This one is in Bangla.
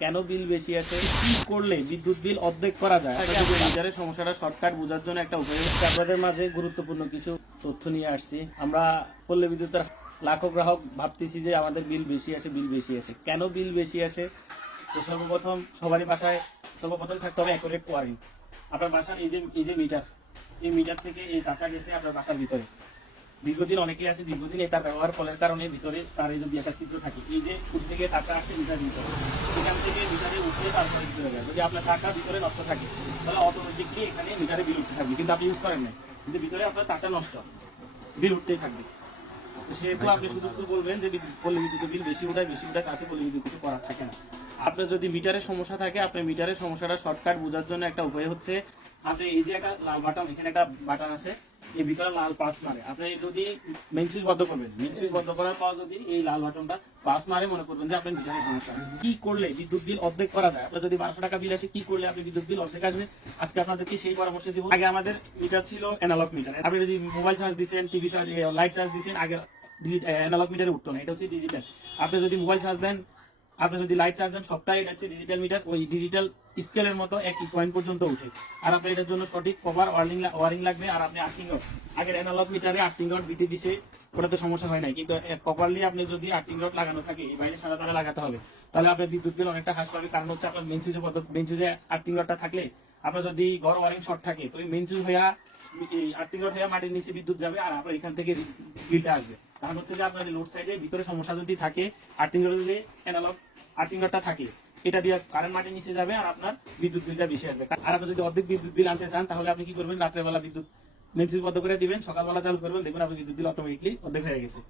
কেন বিল বেশি আসে, কি করলে বিদ্যুৎ বিল অর্ধেক করা যায়, মিটারের সমস্যাটা শর্টকাট বোঝার জন্য একটা উপায় হচ্ছে আপনাদের মাঝে গুরুত্বপূর্ণ কিছু তথ্য নিয়ে আসছি। আমরা পল্লী বিদ্যুতের লাখো গ্রাহক ভাবতেছি যে আমাদের বিল বেশি আসে, বিল বেশি আসে। কেন বিল বেশি আসে? তো সর্বপ্রথম সবারই বাসায় সর্বপ্রথম থাকতে হবে অ্যাকুরেট ওয়ারিং। আপনার বাসার এই যে মিটার, এই মিটার থেকে এই টাকা গেছে আপনার বাসার ভিতরে। দীর্ঘদিন অনেকেই আছে, দীর্ঘদিন এই তার ব্যবহার করার কারণে ভিতরে তার এই যদি একটা ছিদ্র থাকে, এই যে ফুট থেকে টাকা আসে মিটার ভিতরে, সেখান থেকে মিটারে উঠে তারপরে ভিতরে যায়। যদি আপনার টাকা ভিতরে নষ্ট থাকে তাহলে অটোমেটিকলি এখানে মিটারে বিল উঠতে থাকবে, কিন্তু আপনি ইউজ করেন না, কিন্তু ভিতরে আপনার টাকা নষ্ট, বিল উঠতেই থাকবে। সেহেতু আপনি শুধু শুধু বলবেন যে পল্লী বিদ্যুতের বিল বেশি উঠায় তাতে পল্লী বিদ্যুৎ কিছু করার থাকে না। আপনার যদি মিটারের সমস্যা থাকে, আপনার মিটারের সমস্যাটা শর্টকাট বোঝার জন্য একটা উপায় হচ্ছে আপনি এই যে একটা লাল বাটন, এখানে একটা বাটন আছে, এই ভিতরে লাল পাস মারে, আপনি যদি মেইন সুইচ বন্ধ করবেন, মেইন সুইচ বন্ধ করার পর যদি এই লাল বাটনটা পাস মারে, মনে করবেন যে আপনার মিটারের সমস্যা আছে। কি করলে বিদ্যুৎ বিল অর্ধেক করা যায়? আপনার যদি 1200 টাকা বিল আসে, কি করলে আপনি বিদ্যুৎ বিল অর্ধেক আসবে? আজকে আপনাদেরকে সেই পরামর্শ দিব। আগে আমাদের মিটার ছিল অ্যানালগ মিটার, আপনি যদি মোবাইল চার্জ দিচ্ছেন, টিভি চার্জ, লাইট চার্জ দিচ্ছেন, আগে অ্যানালগ মিটারে উঠতো না, এটা হচ্ছে ডিজিটাল। আপনি যদি মোবাইল চার্জ দেন, আপনি যদি লাইট চার্জ দেন, সবটাই এটা হচ্ছে ডিজিটাল মিটার, ওই ডিজিটাল স্কেলের মতো একই পয়েন্ট পর্যন্ত উঠে। আর আপনার এটার জন্য সঠিক প্রপার ওয়ারিং লাগবে। আর আপনি আর্থিং রড, আগের অ্যানালগ মিটারে আর্থিং রড বিতে দিছে, ওটাতে সমস্যা হয় নাই, কিন্তু প্রপারলি আপনি যদি আর্থিং রড লাগানো থাকে, এই বাইরে সাদা তারে লাগাতে হবে, তাহলে আপনার বিদ্যুৎ বিল অনেকটা হ্রাস পাবে। কারণ হচ্ছে আপনার মেন সুইচে আর্থিং রডটা থাকলে, আপনার যদি ঘর ওয়ারিং শর্ট থাকে, তো ওই মেন সুইচ হইয়া আর্থিং রড হইয়া মাটির নিচে বিদ্যুৎ যাবে, আর আপনার এখান থেকে বিলটা আসবে। কারণ হচ্ছে যে আপনার লোড সাইডে ভিতরে সমস্যা যদি থাকে, আর্থিং রড যদি অ্যানালগ আর্থিং রডটা থাকে, এটা দিয়ে কারেন্ট মাটির নিচে যাবে, আর আপনার বিদ্যুৎ বিলটা বেশি আসবে। আর আপনি যদি অর্ধেক বিদ্যুৎ বিল আনতে চান, তাহলে আপনি কি করবেন, রাত্রেবেলা বিদ্যুৎ মেন সুইচ বন্ধ করে দিবেন, সকালবেলা চালু করবেন, দেখবেন আপনার বিদ্যুৎ বিল অটোমেটিকলি অর্ধেক হয়ে গেছে।